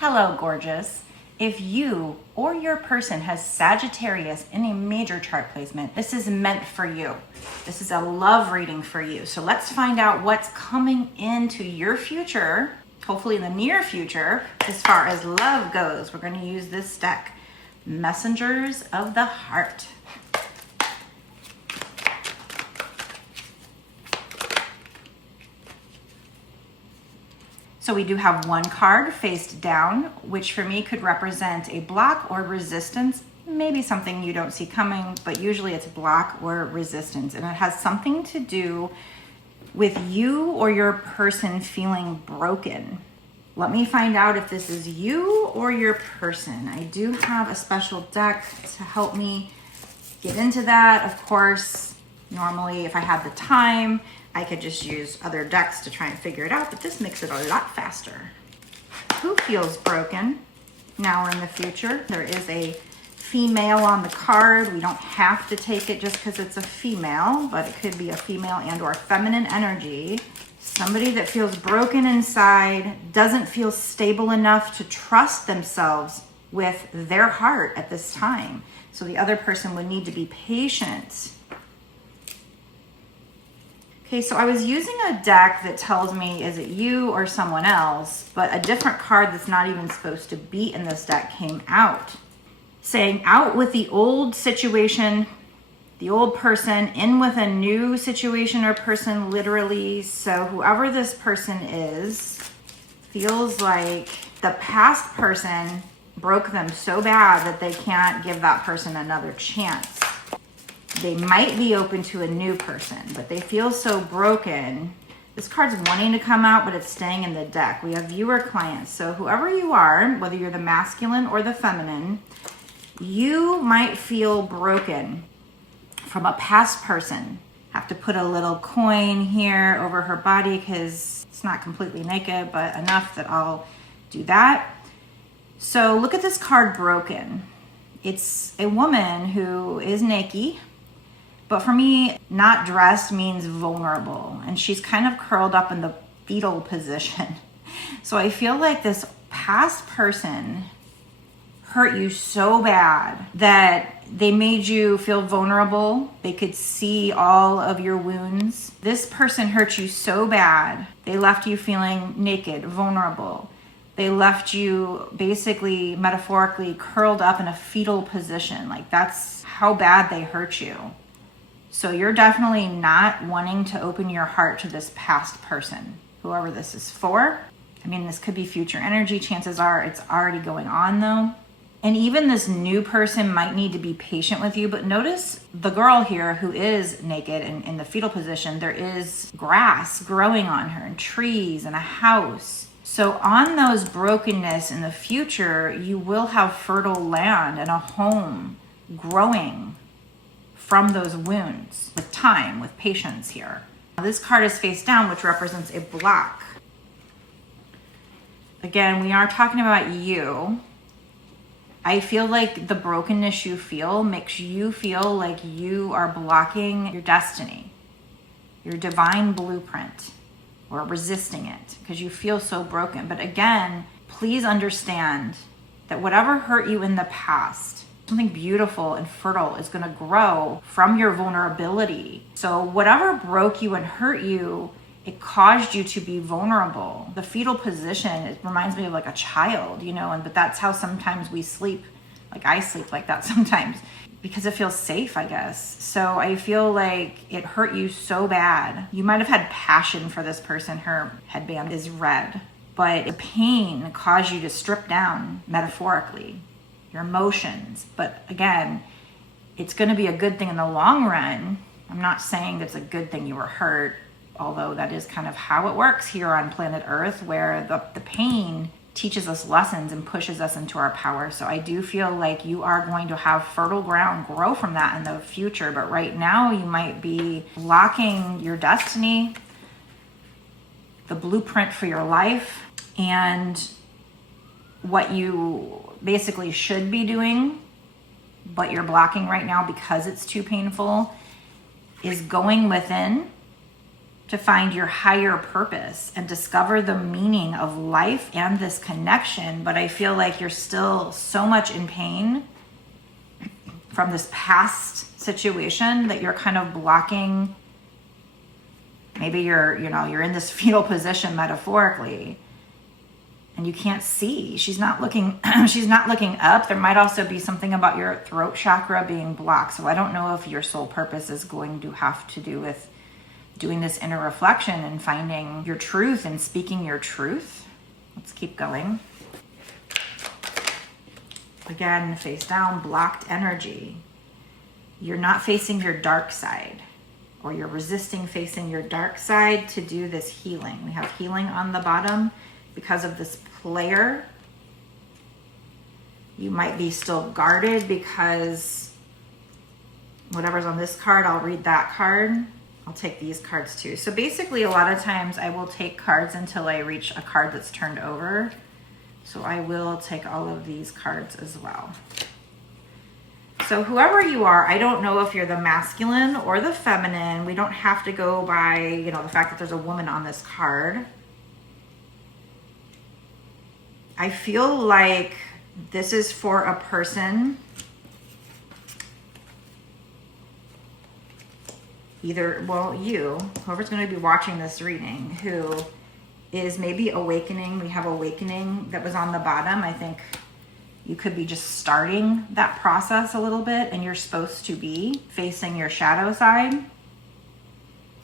Hello, gorgeous. If you or your person has Sagittarius in a major chart placement, this is meant for you. This is a love reading for you. So let's find out what's coming into your future, hopefully in the near future, as far as love goes. We're going to use this deck, Messengers of the Heart. So we do have one card faced down, which for me could represent a block or resistance, maybe something you don't see coming, but usually it's block or resistance. And it has something to do with you or your person feeling broken. Let me find out if this is you or your person. I do have a special deck to help me get into that. Of course, normally if I had the time, I could just use other decks to try and figure it out, but this makes it a lot faster. Who feels broken now or in the future? There is a female on the card. We don't have to take it just because it's a female, but it could be a female and or feminine energy. Somebody that feels broken inside, doesn't feel stable enough to trust themselves with their heart at this time. So the other person would need to be patient. Okay, so I was using a deck that tells me, is it you or someone else? But a different card that's not even supposed to be in this deck came out, saying out with the old situation, the old person, in with a new situation or person, literally. So whoever this person is feels like the past person broke them so bad that they can't give that person another chance. They might be open to a new person, but they feel so broken. This card's wanting to come out, but it's staying in the deck. We have viewer clients. So whoever you are, whether you're the masculine or the feminine, you might feel broken from a past person. Have to put a little coin here over her body because it's not completely naked, but enough that I'll do that. So look at this card, broken. It's a woman who is naked. But for me, not dressed means vulnerable. And she's kind of curled up in the fetal position. So I feel like this past person hurt you so bad that they made you feel vulnerable. They could see all of your wounds. This person hurt you so bad, they left you feeling naked, vulnerable. They left you basically, metaphorically, curled up in a fetal position. Like that's how bad they hurt you. So you're definitely not wanting to open your heart to this past person, whoever this is for. I mean, this could be future energy. Chances are it's already going on though. And even this new person might need to be patient with you. But notice the girl here who is naked and in the fetal position, there is grass growing on her and trees and a house. So on those brokenness in the future, you will have fertile land and a home growing from those wounds with time, with patience here. Now, this card is face down, which represents a block. Again, we are talking about you. I feel like the brokenness you feel makes you feel like you are blocking your destiny, your divine blueprint, or resisting it because you feel so broken. But again, please understand that whatever hurt you in the past, something beautiful and fertile is going to grow from your vulnerability. So whatever broke you and hurt you, it caused you to be vulnerable. The fetal position, it reminds me of like a child, but that's how sometimes we sleep. Like I sleep like that sometimes because it feels safe, I guess. So I feel like it hurt you so bad. You might have had passion for this person. Her headband is red, but the pain caused you to strip down metaphorically your emotions. But again, it's going to be a good thing in the long run. I'm not saying that's a good thing you were hurt, although that is kind of how it works here on planet Earth, where the pain teaches us lessons and pushes us into our power. So I do feel like you are going to have fertile ground grow from that in the future. But right now you might be blocking your destiny, the blueprint for your life, and what you basically should be doing, but you're blocking right now because it's too painful, is going within to find your higher purpose and discover the meaning of life and this connection. But I feel like you're still so much in pain from this past situation that you're kind of blocking. Maybe you're in this fetal position metaphorically, and you can't see. She's not looking up. There might also be something about your throat chakra being blocked. So I don't know if your soul purpose is going to have to do with doing this inner reflection and finding your truth and speaking your truth. Let's keep going. Again, face down, blocked energy. You're not facing your dark side, or you're resisting facing your dark side to do this healing. We have healing on the bottom because of this player. You might be still guarded because whatever's on this card, I'll read that card. I'll take these cards too. So basically, a lot of times I will take cards until I reach a card that's turned over. So I will take all of these cards as well. So whoever you are, I don't know if you're the masculine or the feminine. We don't have to go by, the fact that there's a woman on this card. I feel like this is for a person, whoever's going to be watching this reading, who is maybe awakening. We have awakening that was on the bottom. I think you could be just starting that process a little bit, and you're supposed to be facing your shadow side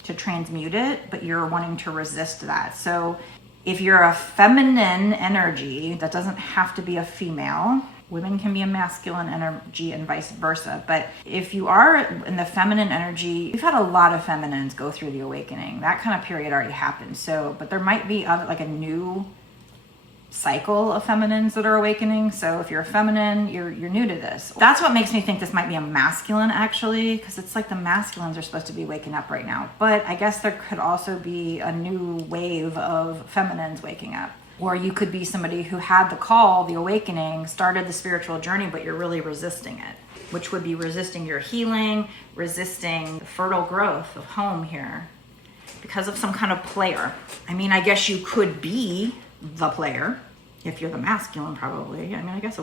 to transmute it, but you're wanting to resist that. So if you're a feminine energy, that doesn't have to be a female. Women can be a masculine energy and vice versa. But if you are in the feminine energy, we've had a lot of feminines go through the awakening. That kind of period already happened. So, but there might be like a new cycle of feminines that are awakening. So if you're a feminine, you're new to this. That's what makes me think this might be a masculine, actually, because it's like the masculines are supposed to be waking up right now. But I guess there could also be a new wave of feminines waking up. Or you could be somebody who had the call, the awakening, started the spiritual journey, but you're really resisting it, which would be resisting your healing, resisting the fertile growth of home here because of some kind of player. I mean, I guess you could be the player if you're the masculine, probably. I mean, I guess a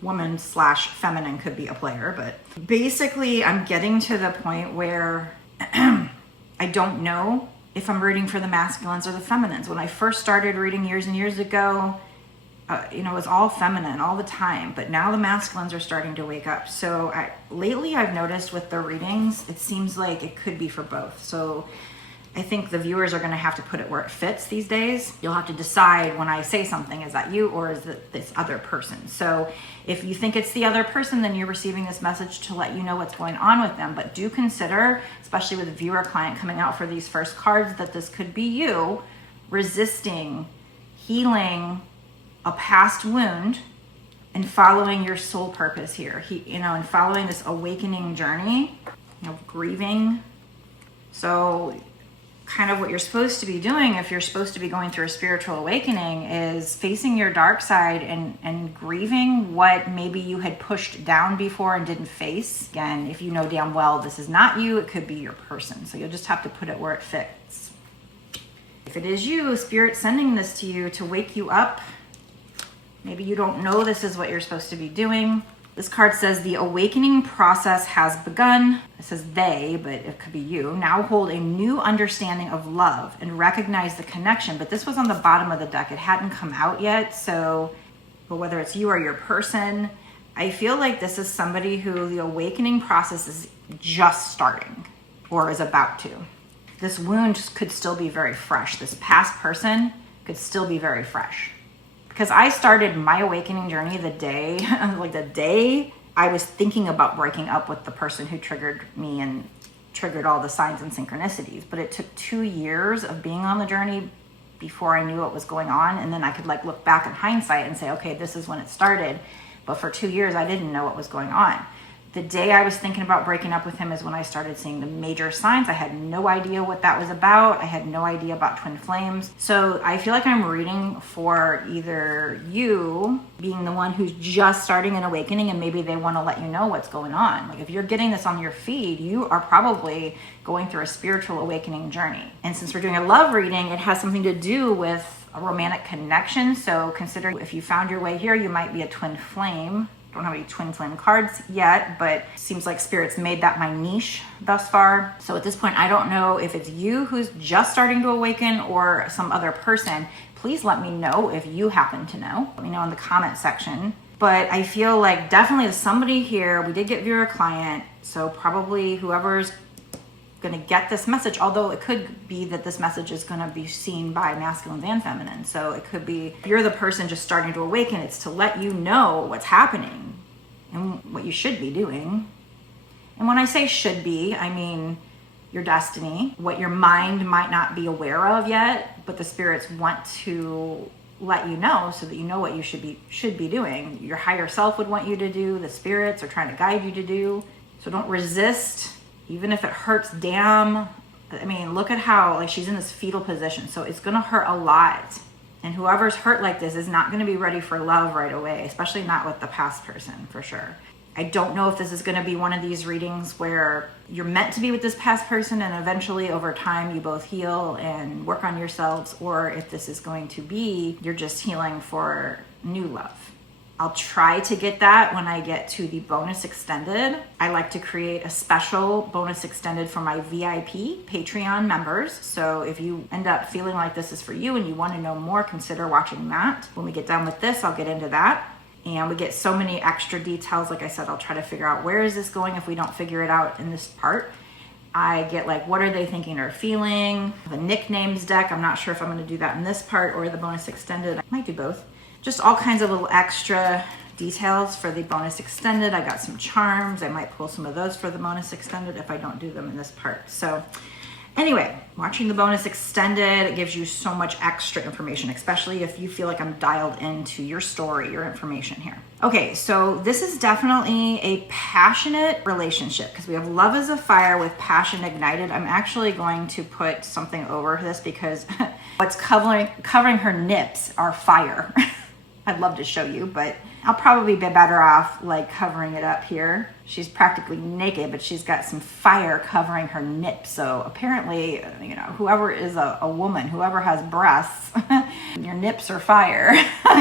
woman/feminine could be a player, but basically I'm getting to the point where I don't know if I'm rooting for the masculines or the feminines. When I first started reading years and years ago, it was all feminine all the time, but now the masculines are starting to wake up. So lately I've noticed with the readings, it seems like it could be for both. So I think the viewers are going to have to put it where it fits these days. You'll have to decide when I say something, is that you or is it this other person? So if you think it's the other person, then you're receiving this message to let you know what's going on with them. But do consider, especially with a viewer client coming out for these first cards, that this could be you resisting, healing a past wound and following your soul purpose here. And following this awakening journey, grieving. So kind of what you're supposed to be doing if you're supposed to be going through a spiritual awakening is facing your dark side and grieving what maybe you had pushed down before and didn't face. Again, if you know damn well this is not you, it could be your person. So you'll just have to put it where it fits. If it is you, Spirit sending this to you to wake you up. Maybe you don't know this is what you're supposed to be doing. This card says the awakening process has begun. It says they, but it could be you. Now hold a new understanding of love and recognize the connection. But this was on the bottom of the deck. It hadn't come out yet. So, but whether it's you or your person, I feel like this is somebody who the awakening process is just starting or is about to. This wound could still be very fresh. This past person could still be very fresh. Because I started my awakening journey the day I was thinking about breaking up with the person who triggered me and triggered all the signs and synchronicities. But it took 2 years of being on the journey before I knew what was going on. And then I could look back in hindsight and say, okay, this is when it started. But for 2 years, I didn't know what was going on. The day I was thinking about breaking up with him is when I started seeing the major signs. I had no idea what that was about. I had no idea about twin flames. So I feel like I'm reading for either you being the one who's just starting an awakening and maybe they want to let you know what's going on. Like if you're getting this on your feed, you are probably going through a spiritual awakening journey. And since we're doing a love reading, it has something to do with a romantic connection. So consider if you found your way here, you might be a twin flame. Don't have any twin flame cards yet, but seems like Spirit's made that my niche thus far. So at this point, I don't know if it's you who's just starting to awaken or some other person. Please let me know if you happen to know. Let me know in the comment section. But I feel like definitely there's somebody here. We did get viewer client, so probably whoever's going to get this message, although it could be that this message is going to be seen by masculines and feminine. So it could be, if you're the person just starting to awaken, it's to let you know what's happening and what you should be doing. And when I say should be, I mean your destiny, what your mind might not be aware of yet, but the spirits want to let you know so that you know what you should be doing. Your higher self would want you to do, the spirits are trying to guide you to do. So don't resist. Even if it hurts, damn. I mean, look at how, like, she's in this fetal position. So it's going to hurt a lot. And whoever's hurt like this is not going to be ready for love right away, especially not with the past person, for sure. I don't know if this is going to be one of these readings where you're meant to be with this past person and eventually over time you both heal and work on yourselves, or if this is going to be you're just healing for new love. I'll try to get that when I get to the bonus extended. I like to create a special bonus extended for my VIP Patreon members. So if you end up feeling like this is for you and you want to know more, consider watching that. When we get done with this, I'll get into that. And we get so many extra details. Like I said, I'll try to figure out where is this going if we don't figure it out in this part. I get like, what are they thinking or feeling? The nicknames deck. I'm not sure if I'm going to do that in this part or the bonus extended. I might do both. Just all kinds of little extra details for the bonus extended. I got some charms. I might pull some of those for the bonus extended if I don't do them in this part. So anyway, watching the bonus extended, it gives you so much extra information, especially if you feel like I'm dialed into your story, your information here. Okay, so this is definitely a passionate relationship because we have love as a fire with passion ignited. I'm actually going to put something over this because what's covering her nips are fire. I'd love to show you, but I'll probably be better off like covering it up here. She's practically naked, but she's got some fire covering her nips. So apparently, you know, whoever is a woman, whoever has breasts, your nips are fire,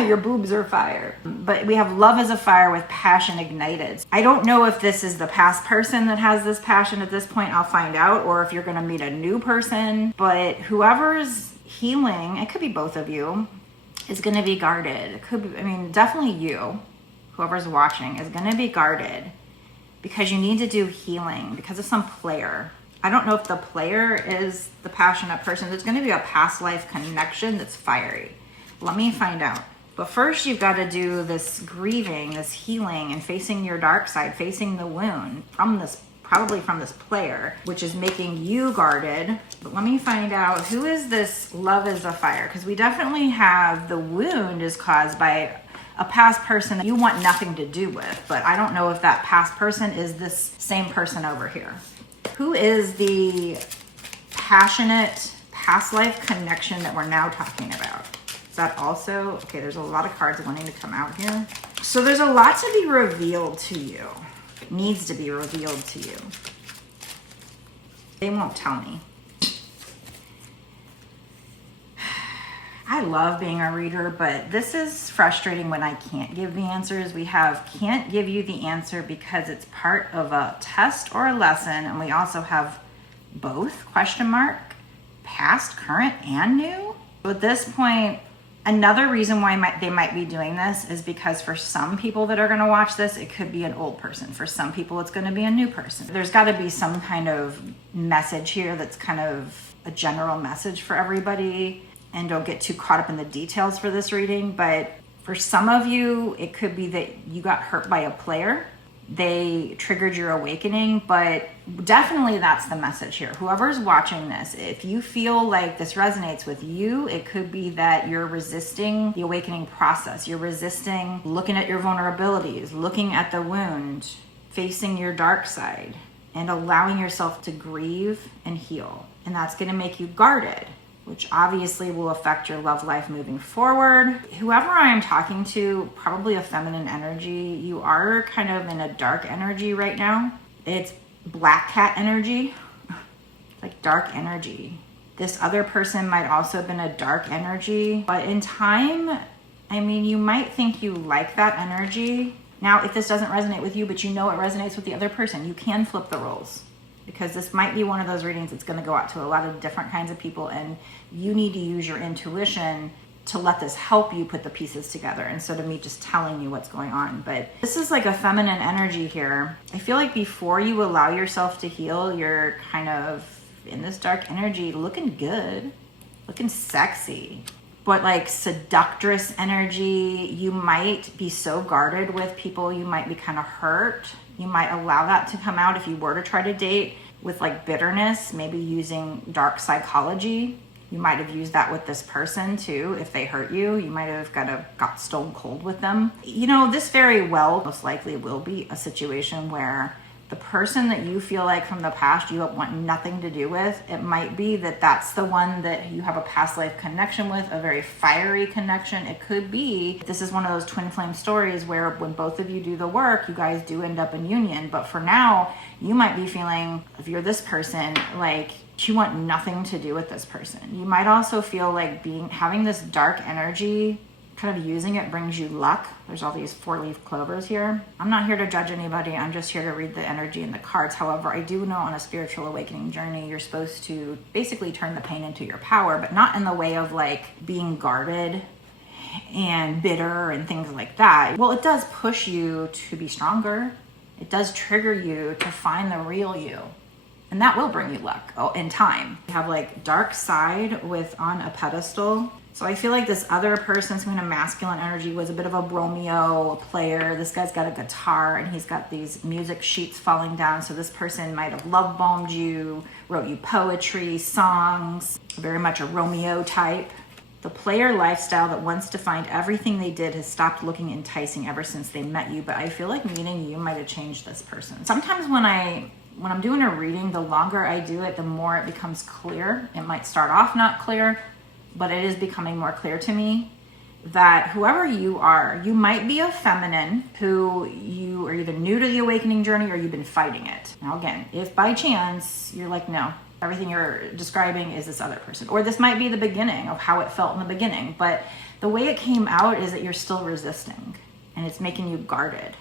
your boobs are fire. But we have love as a fire with passion ignited. I don't know if this is the past person that has this passion at this point. I'll find out, or if you're going to meet a new person. But whoever's healing, it could be both of you, is going to be guarded. It could be, I mean, definitely you, whoever's watching, is going to be guarded because you need to do healing because of some player. I don't know if the player is the passionate person. There's going to be a past life connection that's fiery. Let me find out. But first you've got to do this grieving, this healing, and facing your dark side, facing the wound from this, probably from this player, which is making you guarded. But let me find out, who is this love is a fire? Because we definitely have the wound is caused by a past person that you want nothing to do with. But I don't know if that past person is this same person over here. Who is the passionate past life connection that we're now talking about? Is that also, okay, there's a lot of cards wanting to come out here. So there's a lot to be revealed to you. Needs to be revealed to you. They won't tell me. I love being a reader, but this is frustrating when I can't give the answers. We have can't give you the answer because it's part of a test or a lesson, and we also have both, question mark, past, current, and new. So at this point, another reason why they might be doing this is because for some people that are going to watch this, it could be an old person. For some people, it's going to be a new person. There's got to be some kind of message here that's kind of a general message for everybody. And don't get too caught up in the details for this reading. But for some of you, it could be that you got hurt by a player. They triggered your awakening, but definitely that's the message here. Whoever's watching this, if you feel like this resonates with you, it could be that you're resisting the awakening process. You're resisting looking at your vulnerabilities, looking at the wound, facing your dark side, and allowing yourself to grieve and heal. And that's going to make you guarded, which obviously will affect your love life moving forward. Whoever I am talking to, probably a feminine energy. You are kind of in a dark energy right now. It's black cat energy, like dark energy. This other person might also have been a dark energy, but in time, I mean, you might think you like that energy. Now, if this doesn't resonate with you, but you know it resonates with the other person, you can flip the roles, because this might be one of those readings that's going to go out to a lot of different kinds of people, and you need to use your intuition to let this help you put the pieces together instead of me just telling you what's going on. But this is like a feminine energy here. I feel like before you allow yourself to heal, you're kind of in this dark energy, looking good, looking sexy, but like seductress energy. You might be so guarded with people, you might be kind of hurt. You might allow that to come out if you were to try to date with like bitterness, maybe using dark psychology. You might have used that with this person too. If they hurt you, you might have got stone cold with them. You know, this very well most likely will be a situation where the person that you feel like from the past you want nothing to do with, it might be that that's the one that you have a past life connection with, a very fiery connection. It could be this is one of those twin flame stories where when both of you do the work, you guys do end up in union. But for now, you might be feeling, if you're this person, like you want nothing to do with this person. You might also feel like having this dark energy, kind of using it brings you luck. There's all these 4-leaf clovers here. I'm not here to judge anybody. I'm just here to read the energy in the cards. However, I do know on a spiritual awakening journey, you're supposed to basically turn the pain into your power, but not in the way of like being guarded and bitter and things like that. Well, it does push you to be stronger. It does trigger you to find the real you. And that will bring you luck in time. You have like dark side with on a pedestal. So I feel like this other person's kind of masculine energy was a bit of a Romeo player. This guy's got a guitar and he's got these music sheets falling down. So this person might have love bombed you, wrote you poetry, songs, very much a Romeo type. The player lifestyle that wants to find everything they did has stopped looking enticing ever since they met you. But I feel like meeting you might have changed this person. Sometimes when I'm doing a reading, the longer I do it, the more it becomes clear. It might start off not clear, but it is becoming more clear to me that whoever you are, you might be a feminine who you are either new to the awakening journey or you've been fighting it. Now again, if by chance you're like, no, everything you're describing is this other person, or this might be the beginning of how it felt in the beginning, but the way it came out is that you're still resisting and it's making you guarded.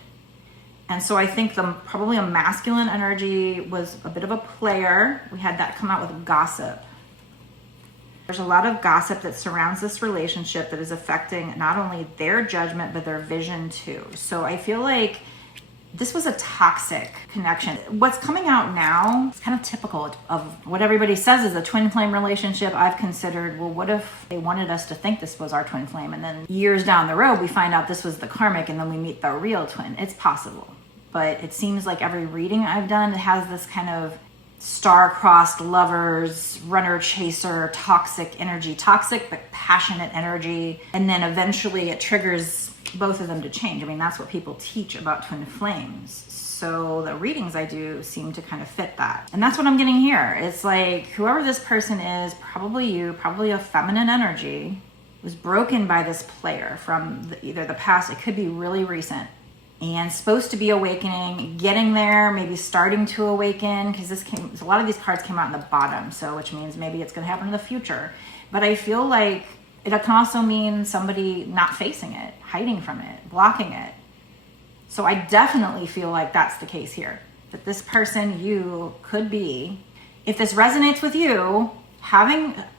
And so I think probably a masculine energy was a bit of a player. We had that come out with gossip. There's a lot of gossip that surrounds this relationship that is affecting not only their judgment, but their vision too. So I feel like this was a toxic connection. What's coming out now is kind of typical of what everybody says is a twin flame relationship. I've considered, well, what if they wanted us to think this was our twin flame? And then years down the road, we find out this was the karmic and then we meet the real twin. It's possible. But it seems like every reading I've done has this kind of star-crossed lovers, runner-chaser, toxic energy, toxic but passionate energy, and then eventually it triggers both of them to change. I mean, that's what people teach about twin flames. So the readings I do seem to kind of fit that. And that's what I'm getting here. It's like whoever this person is, probably you, probably a feminine energy, was broken by this player from either the past, it could be really recent, and supposed to be awakening, getting there, maybe starting to awaken, because a lot of these cards came out in the bottom, so which means maybe it's going to happen in the future. But I feel like it can also mean somebody not facing it, hiding from it, blocking it. So I definitely feel like that's the case here, that this person you could be, if this resonates with you,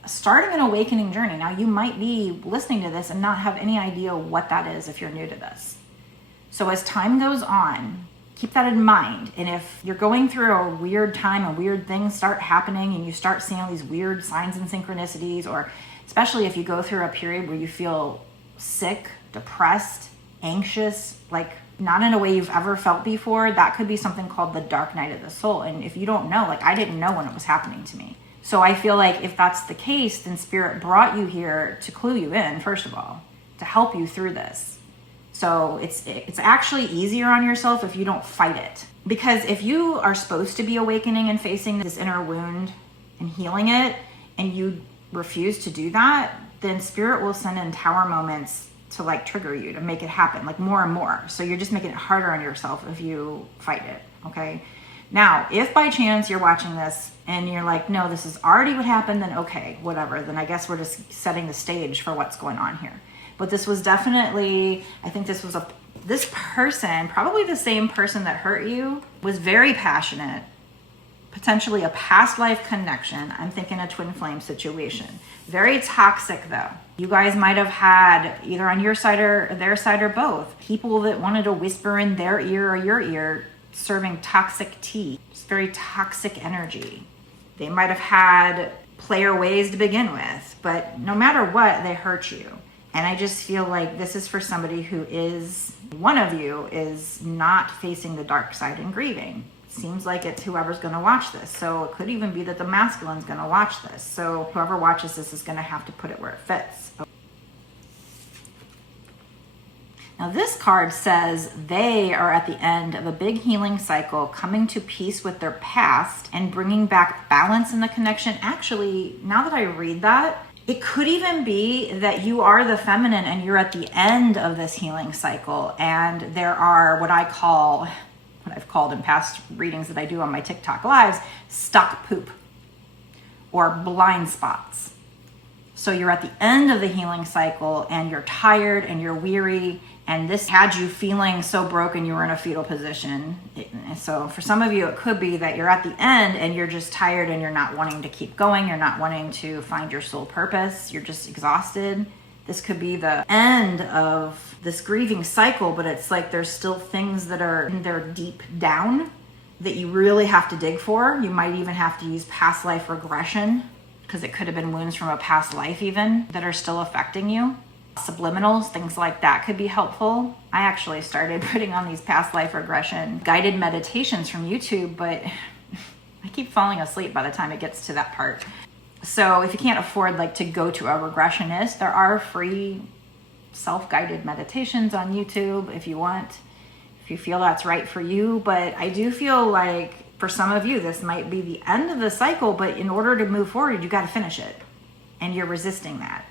starting an awakening journey. Now you might be listening to this and not have any idea what that is if you're new to this. So as time goes on, keep that in mind. And if you're going through a weird time and weird things start happening and you start seeing all these weird signs and synchronicities, or especially if you go through a period where you feel sick, depressed, anxious, like not in a way you've ever felt before, that could be something called the dark night of the soul. And if you don't know, like I didn't know when it was happening to me. So I feel like if that's the case, then Spirit brought you here to clue you in, first of all, to help you through this. So it's actually easier on yourself if you don't fight it. Because if you are supposed to be awakening and facing this inner wound and healing it, and you refuse to do that, then spirit will send in tower moments to like trigger you, to make it happen, like more and more. So you're just making it harder on yourself if you fight it, okay? Now, if by chance you're watching this and you're like, no, this is already what happened, then okay, whatever. Then I guess we're just setting the stage for what's going on here. But this was definitely, I think this was this person, probably the same person that hurt you, was very passionate, potentially a past life connection. I'm thinking a twin flame situation. Very toxic though. You guys might have had, either on your side or their side or both, people that wanted to whisper in their ear or your ear, serving toxic tea. It's very toxic energy. They might have had player ways to begin with, but no matter what, they hurt you. And I just feel like this is for somebody who is, one of you is not facing the dark side and grieving. Seems like it's whoever's going to watch this. So it could even be that the masculine's going to watch this. So whoever watches this is going to have to put it where it fits. Now this card says they are at the end of a big healing cycle, coming to peace with their past and bringing back balance in the connection. Actually, now that I read that, it could even be that you are the feminine and you're at the end of this healing cycle, and there are what I've called in past readings that I do on my TikTok lives, stuck poop or blind spots. So you're at the end of the healing cycle and you're tired and you're weary, and this had you feeling so broken you were in a fetal position. So for some of you, it could be that you're at the end and you're just tired and you're not wanting to keep going. You're not wanting to find your soul purpose. You're just exhausted. This could be the end of this grieving cycle, but it's like there's still things that are in there deep down that you really have to dig for. You might even have to use past life regression, because it could have been wounds from a past life even that are still affecting you. Subliminals, things like that could be helpful. I actually started putting on these past life regression guided meditations from YouTube, but I keep falling asleep by the time it gets to that part. So if you can't afford like to go to a regressionist, there are free self-guided meditations on YouTube if you want, if you feel that's right for you. But I do feel like for some of you, this might be the end of the cycle, but in order to move forward, you got to finish it. And you're resisting that.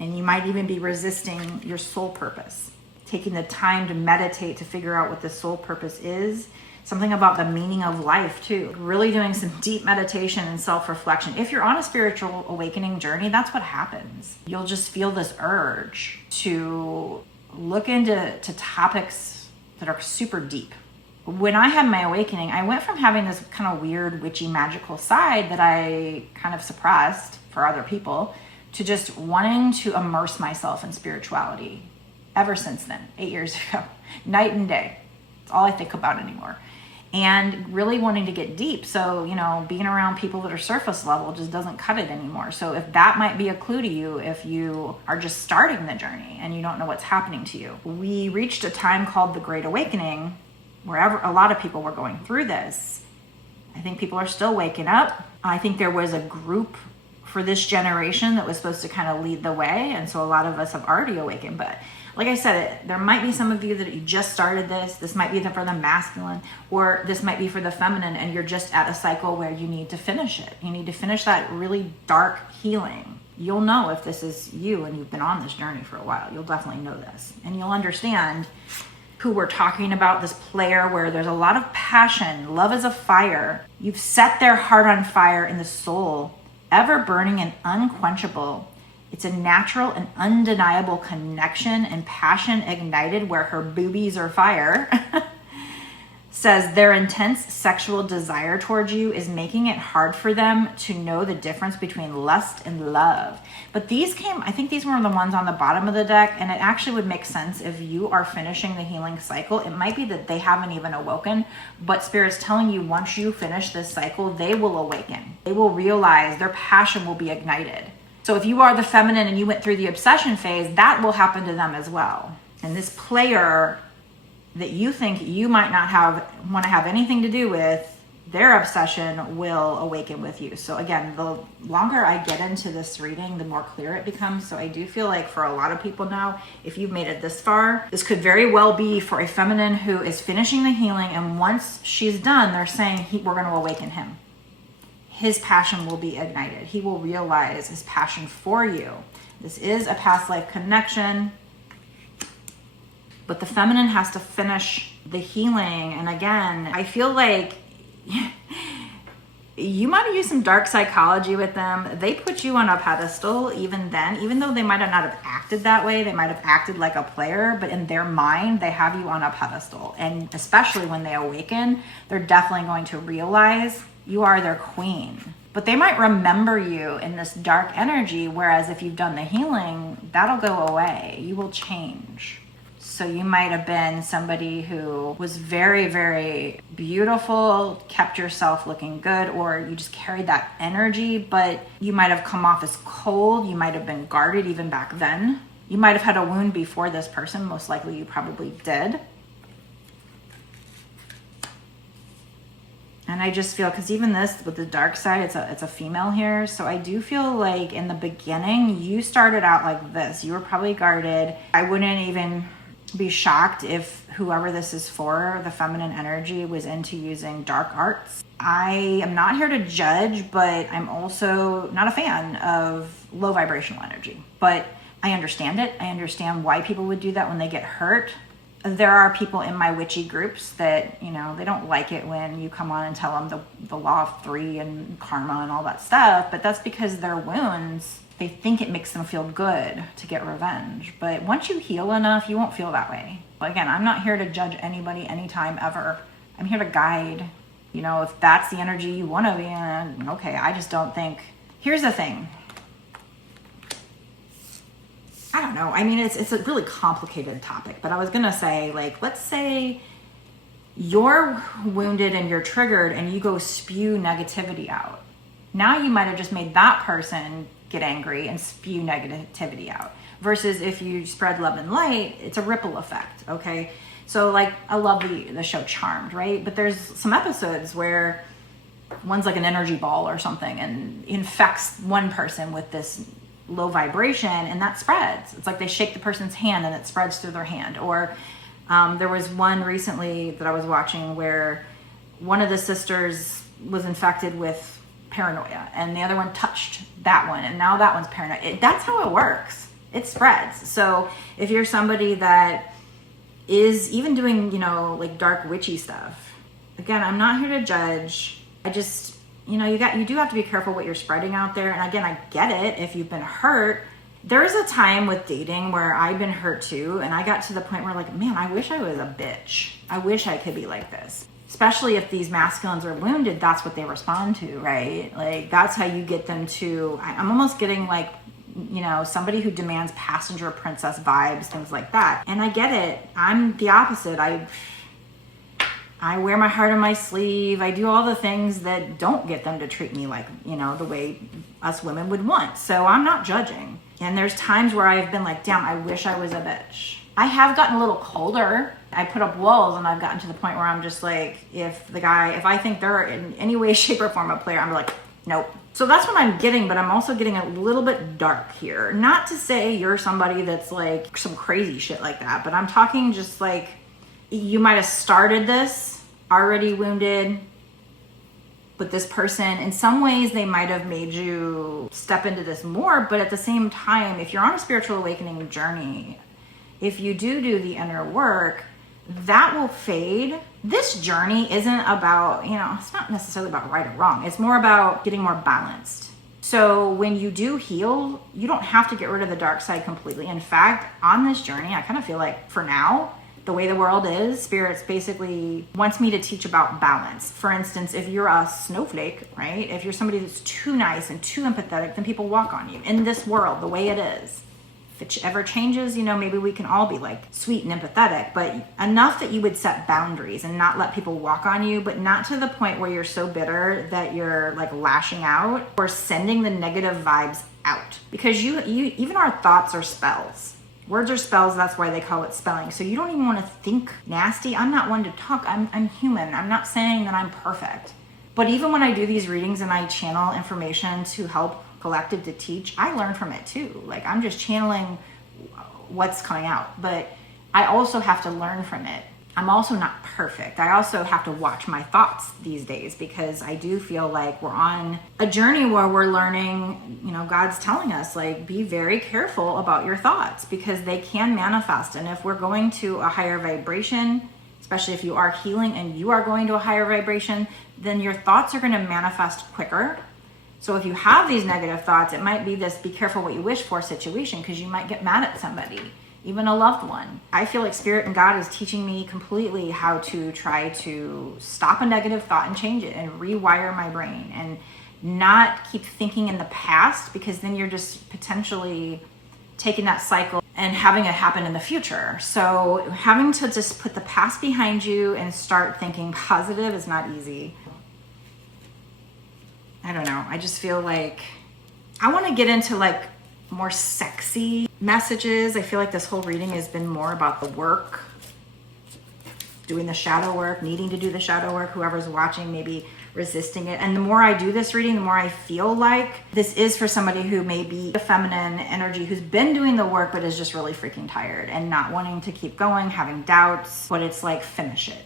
And you might even be resisting your soul purpose, taking the time to meditate to figure out what the soul purpose is. Something about the meaning of life too. Really doing some deep meditation and self-reflection. If you're on a spiritual awakening journey, that's what happens. You'll just feel this urge to look into topics that are super deep. When I had my awakening, I went from having this kind of weird, witchy, magical side that I kind of suppressed for other people to just wanting to immerse myself in spirituality ever since then, 8 years ago, night and day. It's all I think about anymore. And really wanting to get deep. So, being around people that are surface level just doesn't cut it anymore. So if that might be a clue to you, if you are just starting the journey and you don't know what's happening to you. We reached a time called the Great Awakening, where a lot of people were going through this. I think people are still waking up. I think there was a group for this generation that was supposed to kind of lead the way. And so a lot of us have already awakened. But like I said, there might be some of you that you just started this. This might be for the masculine, or this might be for the feminine, and you're just at a cycle where you need to finish it. You need to finish that really dark healing. You'll know if this is you and you've been on this journey for a while. You'll definitely know this. And you'll understand who we're talking about, this player where there's a lot of passion. Love is a fire. You've set their heart on fire in the soul, ever burning and unquenchable. It's a natural and undeniable connection and passion ignited where her boobies are fire. Says their intense sexual desire towards you is making it hard for them to know the difference between lust and love. But I think these were the ones on the bottom of the deck, and it actually would make sense if you are finishing the healing cycle. It might be that they haven't even awoken, but Spirit's telling you once you finish this cycle, they will awaken. They will realize their passion will be ignited. So if you are the feminine and you went through the obsession phase, that will happen to them as well. And this player that you think you might not want to have anything to do with, their obsession will awaken with you. So again, the longer I get into this reading, the more clear it becomes. So I do feel like for a lot of people now, if you've made it this far, this could very well be for a feminine who is finishing the healing, and once she's done, they're saying we're going to awaken him. his passion will be ignited. He will realize his passion for you. This is a past life connection, but the feminine has to finish the healing. And again, I feel like you might have used some dark psychology with them. They put you on a pedestal even then, even though they might have not have acted that way. They might have acted like a player, but in their mind, they have you on a pedestal. And especially when they awaken, they're definitely going to realize you are their queen. But they might remember you in this dark energy, whereas if you've done the healing, that'll go away. You will change. So you might have been somebody who was very, very beautiful, kept yourself looking good, or you just carried that energy, but you might have come off as cold. You might have been guarded even back then. You might have had a wound before this person. Most likely you probably did. And I just feel, because even this with the dark side, it's a female here. So I do feel like in the beginning, you started out like this. You were probably guarded. I wouldn't even be shocked if whoever this is for, the feminine energy, was into using dark arts. I am not here to judge, but I'm also not a fan of low vibrational energy. But I understand it. I understand why people would do that when they get hurt. There are people in my witchy groups that, they don't like it when you come on and tell them the law of three and karma and all that stuff, but that's because their wounds, they think it makes them feel good to get revenge. But once you heal enough, you won't feel that way. But again, I'm not here to judge anybody anytime ever. I'm here to guide. If that's the energy you want to be in, okay, I just don't think. Here's the thing. I don't know. I mean, it's a really complicated topic, but I was going to say, let's say you're wounded and you're triggered and you go spew negativity out. Now you might have just made that person get angry and spew negativity out. Versus if you spread love and light, it's a ripple effect, okay? So I love the show Charmed, right? But there's some episodes where one's like an energy ball or something and infects one person with this low vibration, and that spreads. It's like they shake the person's hand and it spreads through their hand. Or there was one recently that I was watching where one of the sisters was infected with paranoia and the other one touched that one, and now that one's paranoid. That's how it works. It spreads. So if you're somebody that is even doing, dark witchy stuff, again, I'm not here to judge. I just, you do have to be careful what you're spreading out there. And again, I get it if you've been hurt. There's a time with dating where I've been hurt too, and I got to the point where man, I wish I was a bitch. I wish I could be like this. Especially if these masculines are wounded, that's what they respond to, right? That's how you get them to, I'm almost getting somebody who demands passenger princess vibes, things like that. And I get it. I'm the opposite. I wear my heart on my sleeve. I do all the things that don't get them to treat me like, the way us women would want. So I'm not judging. And there's times where I've been damn, I wish I was a bitch. I have gotten a little colder. I put up walls and I've gotten to the point where I'm just if I think they're in any way, shape, or form a player, I'm nope. So that's what I'm getting, but I'm also getting a little bit dark here. Not to say you're somebody that's some crazy shit like that, but I'm talking just you might have started this already wounded, but this person, in some ways, they might have made you step into this more, but at the same time, if you're on a spiritual awakening journey, if you do the inner work, that will fade. This journey isn't about, it's not necessarily about right or wrong. It's more about getting more balanced. So when you do heal, you don't have to get rid of the dark side completely. In fact, on this journey, I kind of feel for now, the way the world is, spirits basically wants me to teach about balance. For instance, if you're a snowflake, right? If you're somebody that's too nice and too empathetic, then people walk on you. In this world, the way it is. If it ever changes, maybe we can all be sweet and empathetic, but enough that you would set boundaries and not let people walk on you, but not to the point where you're so bitter that you're lashing out or sending the negative vibes out. Because you even our thoughts are spells. Words are spells, that's why they call it spelling. So you don't even want to think nasty. I'm not one to talk. I'm human. I'm not saying that I'm perfect. But even when I do these readings and I channel information to help collective to teach, I learn from it too. I'm just channeling what's coming out, but I also have to learn from it. I'm also not perfect. I also have to watch my thoughts these days, because I do feel like we're on a journey where we're learning, you know, God's telling us, like, be very careful about your thoughts, because they can manifest. And if we're going to a higher vibration, especially if you are healing and you are going to a higher vibration, then your thoughts are going to manifest quicker. So if you have these negative thoughts, it might be this be careful what you wish for situation, because you might get mad at somebody, even a loved one. I feel like Spirit and God is teaching me completely how to try to stop a negative thought and change it and rewire my brain, and not keep thinking in the past, because then you're just potentially taking that cycle and having it happen in the future. So having to just put the past behind you and start thinking positive is not easy. I don't know. I just feel like I want to get into like more sexy messages. I feel like this whole reading has been more about the work, doing the shadow work, needing to do the shadow work, whoever's watching maybe resisting it. And the more I do this reading, the more I feel like this is for somebody who may be a feminine energy, who's been doing the work but is just really freaking tired and not wanting to keep going, having doubts. But it's like, finish it.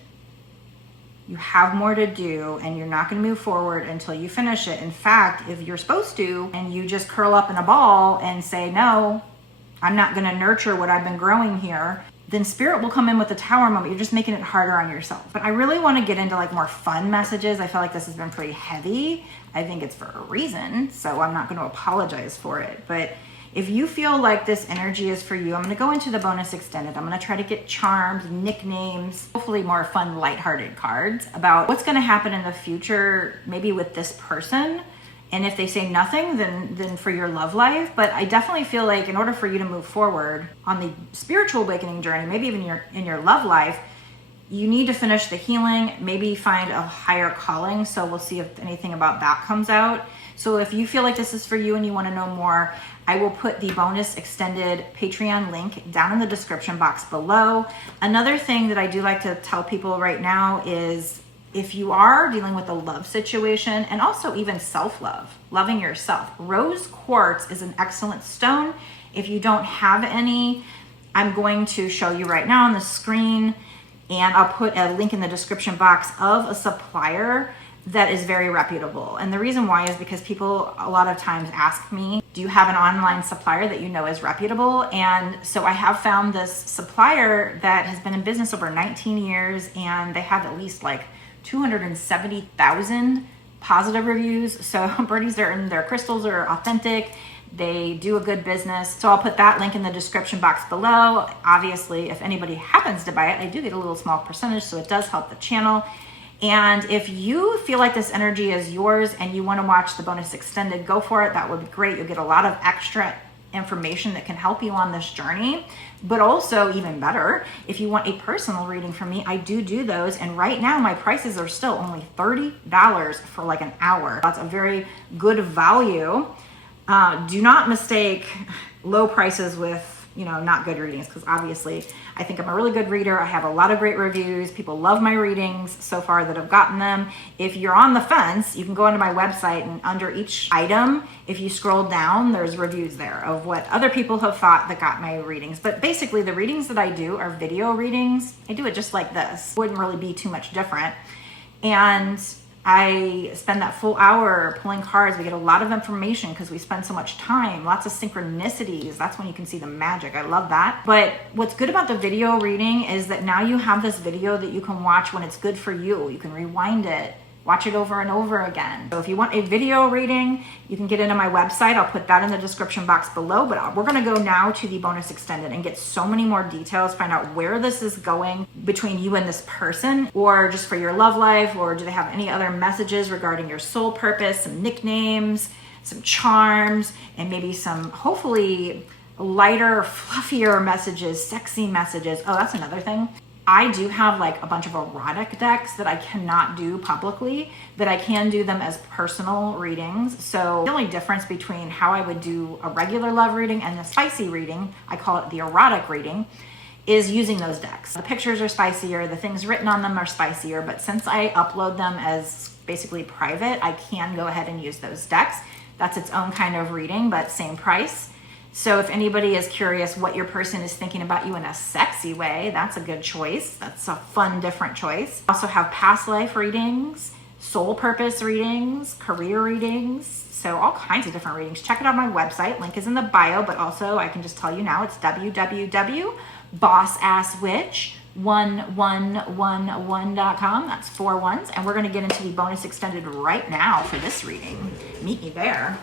You have more to do, and you're not going to move forward until you finish it. In fact, if you're supposed to, and you just curl up in a ball and say, no, I'm not going to nurture what I've been growing here, then Spirit will come in with the Tower moment. You're just making it harder on yourself. But I really want to get into like more fun messages. I feel like this has been pretty heavy. I think it's for a reason, so I'm not going to apologize for it. But if you feel like this energy is for you, I'm going to go into the bonus extended. I'm going to try to get charms, nicknames, hopefully more fun, lighthearted cards about what's going to happen in the future, maybe with this person. And if they say nothing, then for your love life. But I definitely feel like in order for you to move forward on the spiritual awakening journey, maybe even in your love life, you need to finish the healing, maybe find a higher calling. So we'll see if anything about that comes out. So if you feel like this is for you and you want to know more, I will put the bonus extended Patreon link down in the description box below. Another thing that I do like to tell people right now is, if you are dealing with a love situation, and also even self-love, loving yourself, rose quartz is an excellent stone. If you don't have any, I'm going to show you right now on the screen, and I'll put a link in the description box of a supplier that is very reputable. And the reason why is because people a lot of times ask me, do you have an online supplier that you know is reputable? And so I have found this supplier that has been in business over 19 years, and they have at least like 270,000 positive reviews. So birdies and their crystals are authentic. They do a good business. So I'll put that link in the description box below. Obviously, if anybody happens to buy it, I do get a little small percentage, so it does help the channel. And if you feel like this energy is yours and you want to watch the bonus extended, go for it. That would be great. You'll get a lot of extra information that can help you on this journey. But also, even better, if you want a personal reading from me, I do those. And right now, my prices are still only $30 for like an hour. That's a very good value. Do not mistake low prices with, not good readings, because obviously I think I'm a really good reader. I have a lot of great reviews. People love my readings so far that have gotten them. If you're on the fence, you can go onto my website, and under each item, if you scroll down, there's reviews there of what other people have thought that got my readings. But basically, the readings that I do are video readings. I do it just like this. Wouldn't really be too much different. And I spend that full hour pulling cards. We get a lot of information because we spend so much time, lots of synchronicities. That's when you can see the magic. I love that. But what's good about the video reading is that now you have this video that you can watch when it's good for you. You can rewind it, watch it over and over again. So if you want a video reading, you can get into my website. I'll put that in the description box below, but we're gonna go now to the bonus extended and get so many more details, find out where this is going between you and this person, or just for your love life, or do they have any other messages regarding your soul purpose, some nicknames, some charms, and maybe some hopefully lighter, fluffier messages, sexy messages. Oh, that's another thing. I do have like a bunch of erotic decks that I cannot do publicly, that I can do them as personal readings. So the only difference between how I would do a regular love reading and the spicy reading, I call it the erotic reading, is using those decks. The pictures are spicier, the things written on them are spicier, but since I upload them as basically private, I can go ahead and use those decks. That's its own kind of reading, but same price. So if anybody is curious what your person is thinking about you in a sexy way, that's a good choice. That's a fun, different choice. Also have past life readings, soul purpose readings, career readings. So all kinds of different readings. Check it out on my website. Link is in the bio, but also I can just tell you now, it's www.bossasswitch1111.com. That's 4 1s. And we're going to get into the bonus extended right now for this reading. Meet me there.